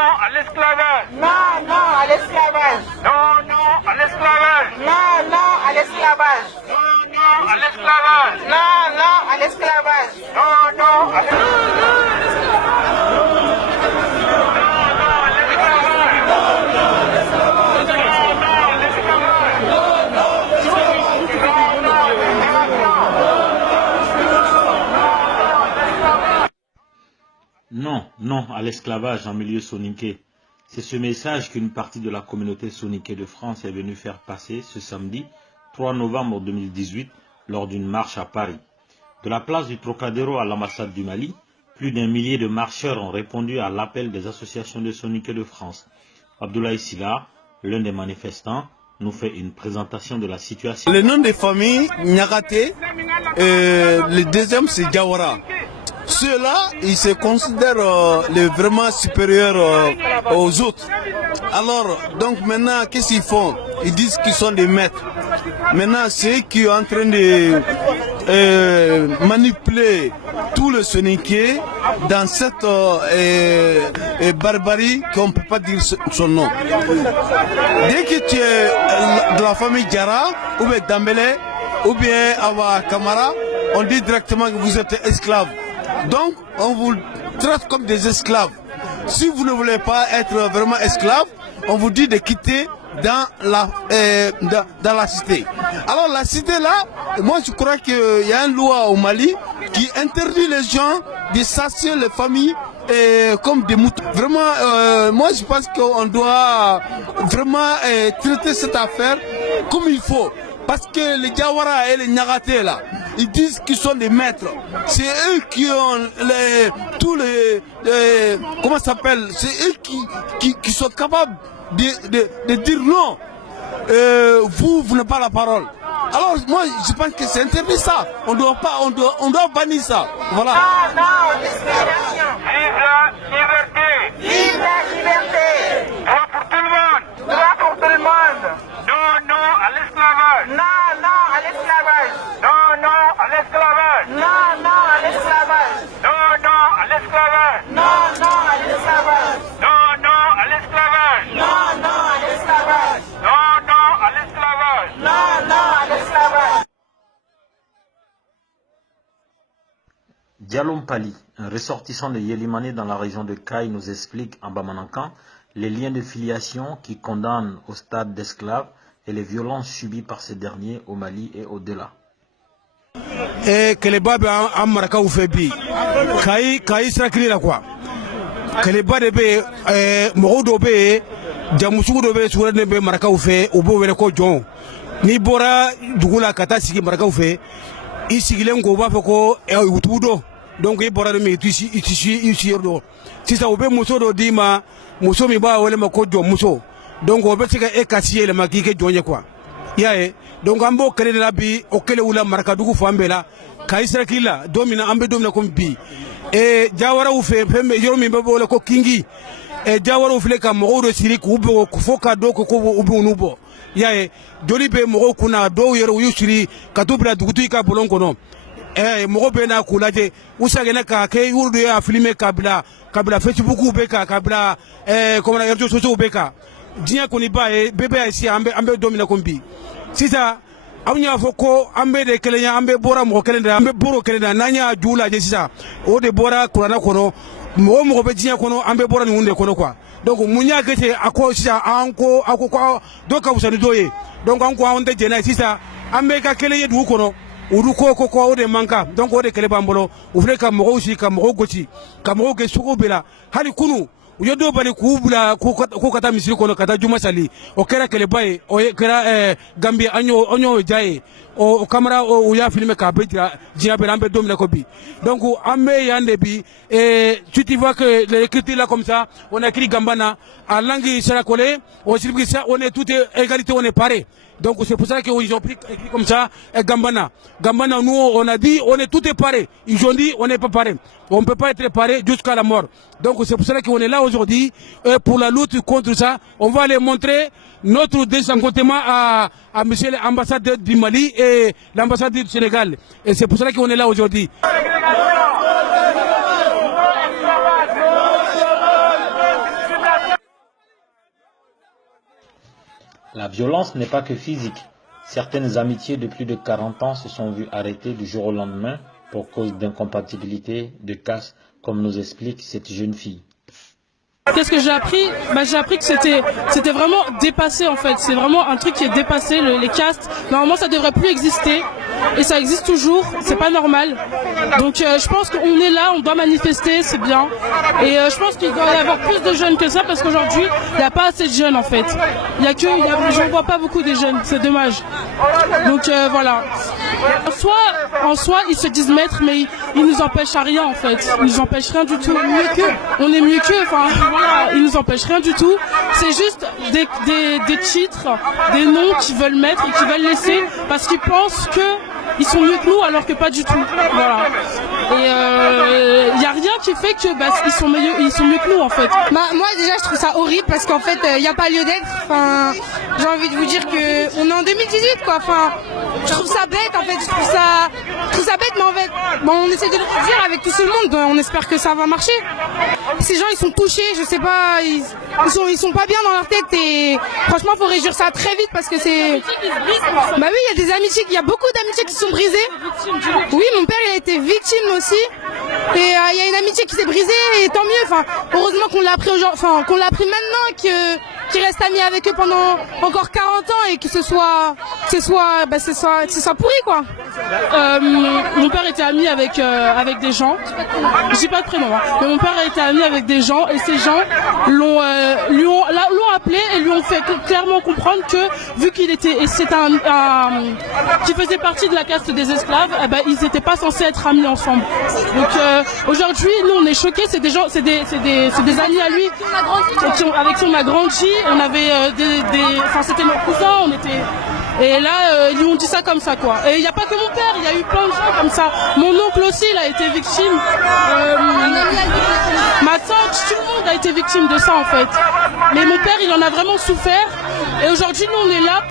à l'esclavage. Non, non à l'esclavage. Non, non à l'esclavage. Non, non à l'esclavage. Non, non à l'esclavage. Non, non à l'esclavage. Non, non à l'esclavage. Non, non à l'esclavage en milieu soninké. C'est ce message qu'une partie de la communauté soninké de France est venue faire passer ce samedi 3 novembre 2018 lors d'une marche à Paris. De la place du Trocadéro à l'ambassade du Mali, plus d'1 millier de marcheurs ont répondu à l'appel des associations de soninké de France. Abdoulaye Silla, l'un des manifestants, nous fait une présentation de la situation. Le nom des familles, Nyagate, le deuxième c'est Diawara. Ceux-là, ils se considèrent vraiment supérieurs aux autres. Alors, donc maintenant, qu'est-ce qu'ils font? Ils disent qu'ils sont des maîtres. Maintenant, c'est eux qui sont en train de manipuler tout le soninké dans cette barbarie qu'on ne peut pas dire son nom. Dès que tu es de la famille Diara, ou bien Dambélé, ou bien Awa Kamara, on dit directement que vous êtes esclaves. Donc, on vous traite comme des esclaves. Si vous ne voulez pas être vraiment esclave, on vous dit de quitter dans la cité. Alors la cité là, moi je crois qu'il y a une loi au Mali qui interdit les gens de chasser les familles comme des moutons. Vraiment, moi je pense qu'on doit vraiment traiter cette affaire comme il faut. Parce que les Diawara et les Nyagaté là, ils disent qu'ils sont des maîtres. C'est eux qui ont tous les comment ça s'appelle? C'est eux qui sont capables de dire non. Vous n'avez pas la parole. Alors moi je pense que c'est interdit ça. On doit bannir ça. Voilà. Non, non, discrimination. Vive la liberté. Vive la liberté. Droit pour tout le monde. Droit pour tout le monde. Non, non à l'esclavage. Non, non à l'esclavage. Non, non à l'esclavage. Non, non à l'esclavage. Non, non à l'esclavage. Non, non à l'esclavage. Non, non à l'esclavage. Non, non à l'esclavage. Non, non à l'esclavage. Non, non à l'esclavage. Diallo Mpali, un ressortissant de Yélimane dans la région de Kaï, nous explique en Bamanankan les liens de filiation qui condamnent au stade d'esclaves et les violences subies par ces derniers au Mali et au-delà. Que les babes en Maraka ou Fébi, Kaï sera clé là quoi. Que les babes de Morodobé, Jamoussou de Sourane Maraka ou Fé, ou Boveleko John, ni Bora, Dugula Katasi Maraka ou Fé, ici Lengo Bafoko et Utudo. Donc il pourra me ici si ça oublie Mousso Dima Mousso mi ba wele mako jo Mousso donc on peut se que ekasier le maki ke jonye quoi yae donc ambo kele la bi okele ula marka dugu fambela kaisra kila domina ambe domina comme bi et Diawara ou fait pembe yoromi bebo le ko kingi et Diawara ou fleka mo do siri ku bo ko foka do ko ubu nubo yae joli be mo kuna do yero yusiri katubra dugutu ka bolonko no mogo bena kulaje usagena ka ke urdu ya filmer kabla Facebook beka kabla comme les réseaux sociaux beka dia koni ba bebe ici ambe domina kombi sisa awnya foko ambe de kelenya ambe bora mo kelenda ambe boro kelenda nanya jula je sisa o de bora kurana kono mo be dia kono ambe bora ni hunde kono kwa donc munya kete ako sisa anko ako do ka usani doye donc anko onde jena sisa ambe ka keleye du kono uru ko o de manka donc o de kele bambolo u fle ka mo usi ka mo goti ka mo ke suko bela hali kunu uyo do bali kubula ko kata misiri kono kata juma sali o kera kele baye o kera Gambia onyo jaye o camera o ya filmer ka bedira dia belambe domina ko bi donc amé yande bi tu vois que l'écriture là comme ça on a écrit Gambana à langue sarakole on sait ça on est tout égalité on est pareil. Donc c'est pour ça qu'ils ont pris écrit comme ça Gambana. Gambana, nous on a dit on est tout est pareil. Ils ont dit on n'est pas pareil. On ne peut pas être pareil jusqu'à la mort. Donc c'est pour ça qu'on est là aujourd'hui pour la lutte contre ça. On va aller montrer notre désenconttement à monsieur l'ambassadeur du Mali et l'ambassadeur du Sénégal. Et c'est pour ça qu'on est là aujourd'hui. La violence n'est pas que physique. Certaines amitiés de plus de 40 ans se sont vues arrêter du jour au lendemain pour cause d'incompatibilité, de casse, comme nous explique cette jeune fille. Qu'est-ce que j'ai appris? J'ai appris que c'était vraiment dépassé en fait. C'est vraiment un truc qui est dépassé, les castes. Normalement ça devrait plus exister et ça existe toujours, c'est pas normal. Donc je pense qu'on est là, on doit manifester, c'est bien. Et je pense qu'il doit y avoir plus de jeunes que ça parce qu'aujourd'hui il n'y a pas assez de jeunes en fait. Je ne vois pas beaucoup de jeunes, c'est dommage. Donc voilà. En soi, ils se disent maîtres, mais ils nous empêchent à rien en fait. Ils nous empêchent rien du tout. On est mieux qu'eux. Enfin, voilà, ils nous empêchent rien du tout. C'est juste des titres, des noms qu'ils veulent mettre et qu'ils veulent laisser parce qu'ils pensent qu'ils sont mieux que nous alors que pas du tout. Voilà. Et il n'y a rien qui fait que ils sont mieux que nous en fait. Moi déjà je trouve ça horrible parce qu'en fait il n'y a pas lieu d'être. Enfin, j'ai envie de vous dire que on est en 2018 quoi. Enfin, je trouve ça bête en fait. Je trouve ça bête, mais en fait on essaie de le dire avec tout le monde. On espère que ça va marcher. Ces gens ils sont touchés, je sais pas, ils sont pas bien dans leur tête et franchement faut réduire ça très vite parce que c'est. Bah oui, il y a des amitiés, il y a beaucoup d'amitiés qui sont brisées. Oui, mon père il a été victime aussi. Et il y a une amitié qui s'est brisée et tant mieux. Enfin, heureusement qu'on l'a appris qu'on l'a appris maintenant, qu'il reste ami avec eux pendant encore 40 ans et que ce soit pourri quoi. Mon père était ami avec des gens. Je dis pas de prénom, hein, mais mon père était ami avec des gens et ces gens l'ont appelé et lui ont fait clairement comprendre que vu qu'il était qui faisait partie de la caste des esclaves, ils n'étaient pas censés être amis ensemble. Donc aujourd'hui, nous on est choqués. C'est des gens, c'est des amis à lui avec qui on a grandi. On avait c'était nos cousins. On était. Et là, ils lui ont dit ça comme ça, quoi. Et il n'y a pas que mon père, il y a eu plein de gens comme ça. Mon oncle aussi, il a été victime. Ma tante, tout le monde a été victime de ça, en fait. Mais mon père, il en a vraiment souffert. Et aujourd'hui, nous, on est là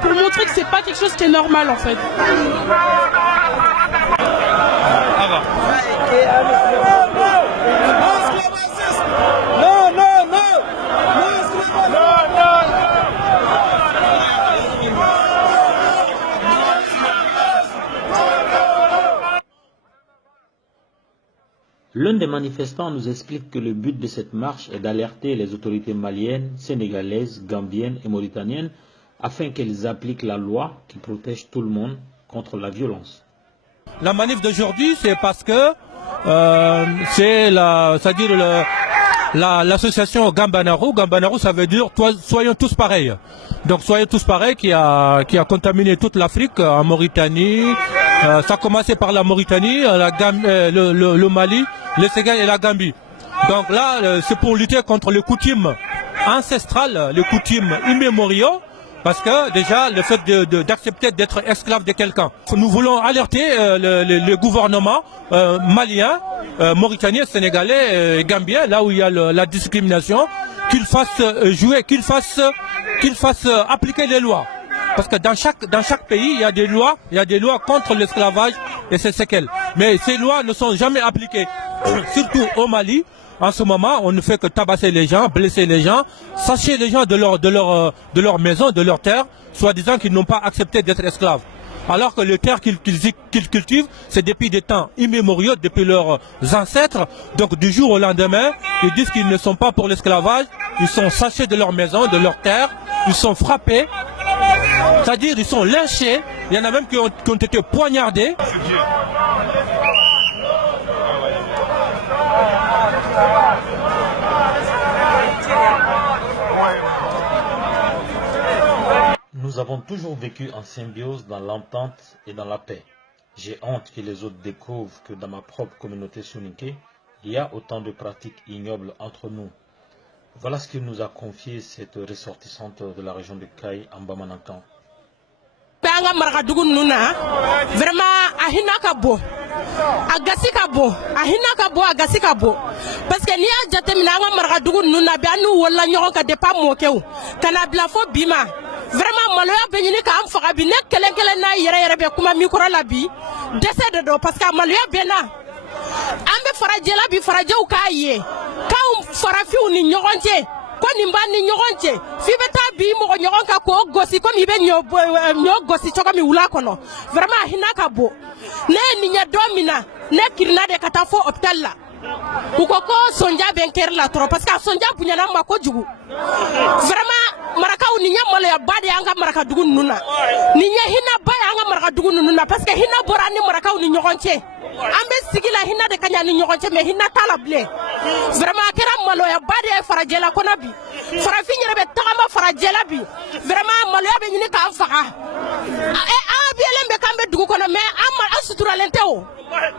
pour montrer que c'est pas quelque chose qui est normal, en fait. L'un des manifestants nous explique que le but de cette marche est d'alerter les autorités maliennes, sénégalaises, gambiennes et mauritaniennes afin qu'elles appliquent la loi qui protège tout le monde contre la violence. La manif d'aujourd'hui, c'est parce que c'est l'association Gambanaru. Gambanaru, ça veut dire soyons tous pareils. Donc soyons tous pareils qui a contaminé toute l'Afrique, en Mauritanie. Ça a commencé par la Mauritanie, le Mali, le Sénégal et la Gambie. Donc là, c'est pour lutter contre les coutumes ancestrales, les coutumes immémoriaux. Parce que déjà, le fait d'accepter d'être esclave de quelqu'un. Nous voulons alerter le gouvernement malien, mauritanien, sénégalais, gambien, là où il y a la discrimination, qu'il fasse jouer, qu'il fasse appliquer les lois. Parce que dans chaque pays, il y a des lois contre l'esclavage et ses séquelles. Mais ces lois ne sont jamais appliquées, surtout au Mali. En ce moment, on ne fait que tabasser les gens, blesser les gens, sacher les gens de leur maison, de leur terre, soi-disant qu'ils n'ont pas accepté d'être esclaves. Alors que les terres qu'ils cultivent, c'est depuis des temps immémoriaux, depuis leurs ancêtres. Donc du jour au lendemain, ils disent qu'ils ne sont pas pour l'esclavage, ils sont sachés de leur maison, de leur terre, ils sont frappés, c'est-à-dire ils sont lynchés, il y en a même qui ont été poignardés. Nous avons toujours vécu en symbiose dans l'entente et dans la paix. J'ai honte que les autres découvrent que dans ma propre communauté soninké, il y a autant de pratiques ignobles entre nous. Voilà ce que nous a confié cette ressortissante de la région de Kayi en Bamanankan. Vraiment, parce que ni a jatemina nga maragadugu nuna be anu wala nyogon ka depa mokew kana bla fo bima vraiment maloya be nyini ka am faga bi nek kelen na yere be kuma micro la bi décède do parce que maloya be na ambe faraje la bi faraje u ka ye ka farafi u ni nyogonje ko nin b'a ni ɲɔgɔn cɛ f'i bɛ taa bi mɔgɔ ɲɔgɔn kan k'o gosi komi i bɛ ɲɔ gosi cogo min wula kɔnɔ vraiment a hinɛ ka bon ne ye nin ɲɛ don min na ne kirinna de ka taa fo hôpital la u ko ko sonja bɛ n kɛri la tɔrɔ parce que a sonja bonyana n ma kojugu vraiment marakaw nin ye maloyaba de y'an ka marakadugu ninnu na nin ye hinɛba ye an ka marakadugu ninnu na parce que hinɛ bɔra an ni marakaw ni ɲɔgɔn cɛ an bɛ sigi la hinɛ de ka ɲa ni ɲɔgɔn cɛ mais hinɛ t'a la bilen vraiment a kɛra maloyaba de ye farajɛla kɔnɔ bi farafin yɛrɛ bɛ tagama farajɛla bi vraiment maloya bɛ ɲini k'an faga an biyɛlen bɛ k'an bɛ dugu kɔnɔ mais an suturalen tɛ o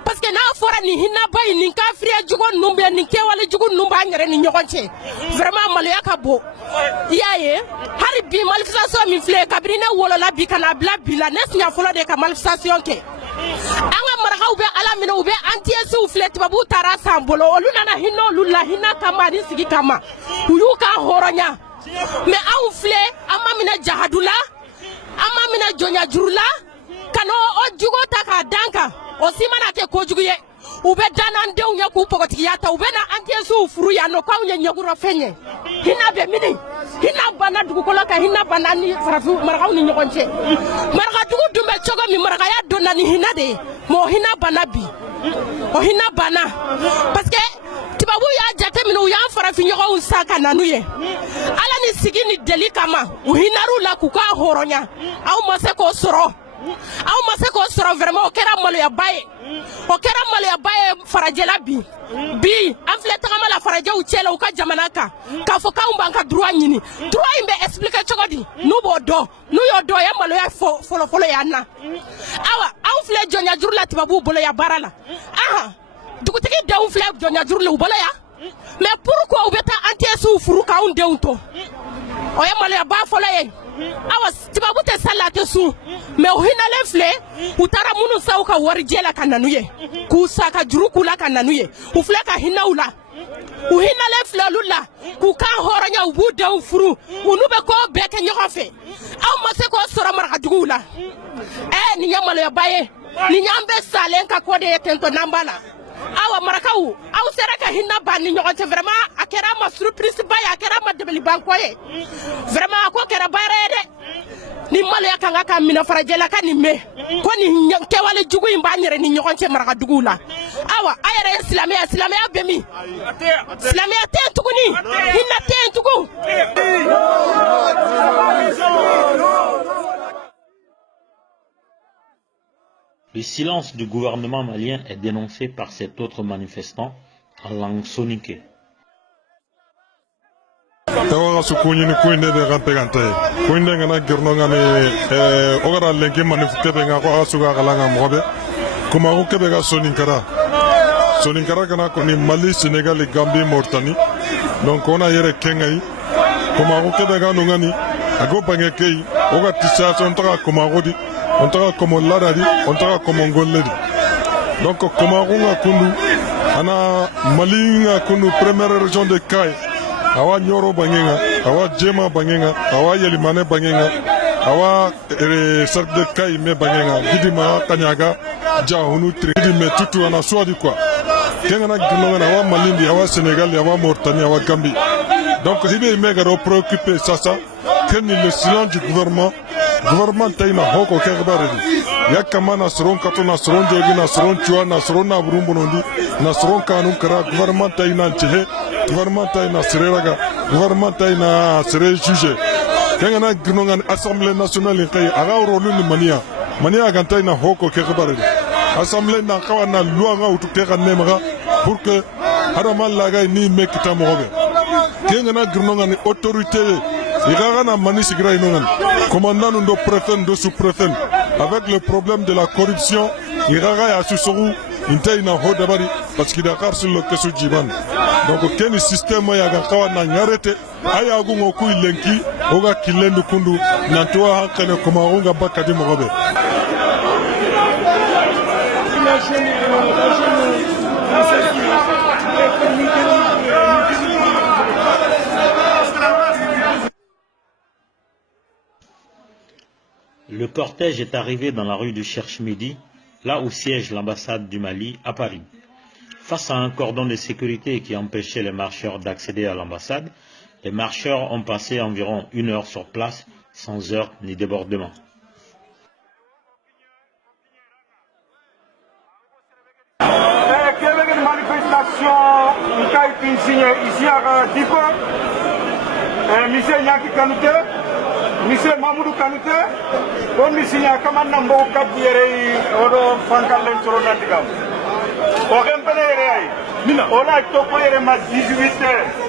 parce que n'a fɔra nin hinɛba in nin kafiriya jugu ninnu bɛ nin kɛwale jugu ninnu b'an yɛrɛ ni ɲɔgɔn cɛ vraiment maloya ka bon i y'a ye hali bi manifestation min filɛ kabini ne wolola bi ka na bila bi la ne siɲɛ fɔlɔ de ka manifestation kɛ an ka marakaw bɛ ala minɛ u bɛ antiyesiw filɛ tubabuw taara san bolo olu nana hinɛ olu la hinɛ kama ani sigi kama u y'u kan hɔrɔnya mais anw filɛ an ma minɛ jahadu la an ma minɛ jɔnyajuru la ka n'o jugu ta k'a dan kan o si mana kɛ kojugu ye u bɛ dan n'an denw ye k'u pɔgɔtigiya ta u bɛ na antiyesiw furu yan nɔ k'anw ye ɲɛkɔrɔfɛn ye hinɛ bɛ mini hinɛ banna dugukolo kan hinɛ banna ni farafin marakaw ni ɲɔgɔn cɛ marakadugu dun bɛ cogo min marakaya donna ni hinɛ de ye mais o hinɛ banna bi o hinɛ banna parce que tubabuw y'a jateminɛ u y'an farafin ɲɔgɔnw sa ka na n'u ye ala ni sigi ni deli kama u hinɛr'u la k'u k'a hɔrɔnya aw ma se k'o sɔrɔ aw ma se k'o sɔrɔ vraiment o kɛra maloyaba ye o kɛra maloyaba ye farajɛla bi an filɛ tagama la farajɛw cɛ la u ka jamana kan k'a fɔ k'anw b'an ka droit ɲini droit in bɛ expliquer cogo di n'u b'o dɔn n'u y'o dɔn o ye maloya fɔlɔfɔlɔ ye an na awa anw filɛ jɔnyajuru la tubabuw bolo yan baara la dugutigi denw filɛ jɔnyajuru la u bolo yan mais pourquoi u bɛ taa antiyesiw furu k'anw denw to o ye maloyaba fɔlɔ ye awa tubabu tɛ sa la tɛ sun mais u hinɛlen filɛ u taara minnu sa u ka warijɛ la ka na n'u ye k'u sa ka juru k'u la ka na n'u ye u filɛ ka hinɛ u la u hinɛlen filɛ olu la k'u kan hɔrɔnya u b'u denw furu u n'u bɛ ko bɛɛ kɛ ɲɔgɔn fɛ aw ma se k'o sɔrɔ marakaduguw la nin ye maloyaba ye nin y'an bɛɛ salen ka ko de ye tentɔ n'an b'a la awa marakaw aw sera ka hinɛ ban ni ɲɔgɔn cɛ vraiment a kɛra an ma surprise ba ye a kɛra an ma dabalibanko ye vraiment a ko kɛra baara ye dɛ ni maloya kan ka minɛ farajɛla ka nin mɛn ko nin kɛwale jugu in b'an yɛrɛ ni ɲɔgɔn cɛ marakaduguw la awa a yɛrɛ ye silamɛya bɛ min silamɛya tɛ yen tuguni hinɛ tɛ yen tugun. Le silence du gouvernement malien est dénoncé par cet autre manifestant en langue soninké. tawaga su kunyini kuinde de gante gante kuinde ngana girno ngani ogara lenki manifeste nga ko asuga galanga mobe kuma ko kebe ga soninkara kana ko ni Mali, Sénégal, Gambie, Mauritanie donc on a yere kengai kuma ko kebe ga no ngani ago bange kei oga tisa on taka kuma godi on taka como ladadi on taka como ngolledi donc kuma ko nga kundu ana Mali nga kundu première région de Kay awa nyoro bangenga awa jema bangenga awa yelimane bangenga awa cercle de Kay me bangenga gidima kanyaga jahunu tri gidime tutu ana swadi quoi kengana gilonga awa Malindi awa Sénégal awa Mauritanie awa Gambie donc hibe mega ro préoccupé ça que le silence du gouvernement taina hoko kerbaredi yakama na sron kato na sron jogi na sron chua na sron na burumbonondi na sron kanun kara gouvernement taina chehe gouvernement taina sereraga gouvernement taina sere juge kengana ginongan assemblée nationale kay aga rolu ni mania gantaina hoko kerbaredi assemblée na kawana loi nga utu kera nemaga pour que haramal laga ni mekita mobe kengana ginongan autorité Iragana Manis Grainonan, commandant de préfet, de sous-préfet, avec le problème de la corruption, Iraga a Susuru, Intaina Hodabari, parce qu'il a car sur le Kesu Jiban. Donc, quel système Yagakawa Nangarete, Ayagung Oku Lenki, Oga Kilendu Kundu, Nantua Hakane Komarunga Bakadi Morabe. Le cortège est arrivé dans la rue du Cherche-Midi, là où siège l'ambassade du Mali à Paris. Face à un cordon de sécurité qui empêchait les marcheurs d'accéder à l'ambassade, Les marcheurs ont passé environ 1 heure sur place, sans heurts ni débordement. Manifestation ici à Diko, monsieur Yaki Kanouté, monsieur Mamoudou Kanouté, comme monsieur Yakaman Nambo Kabdiere, Odo Frankalen Soronandigam. Au Rempene, on a été au 18h.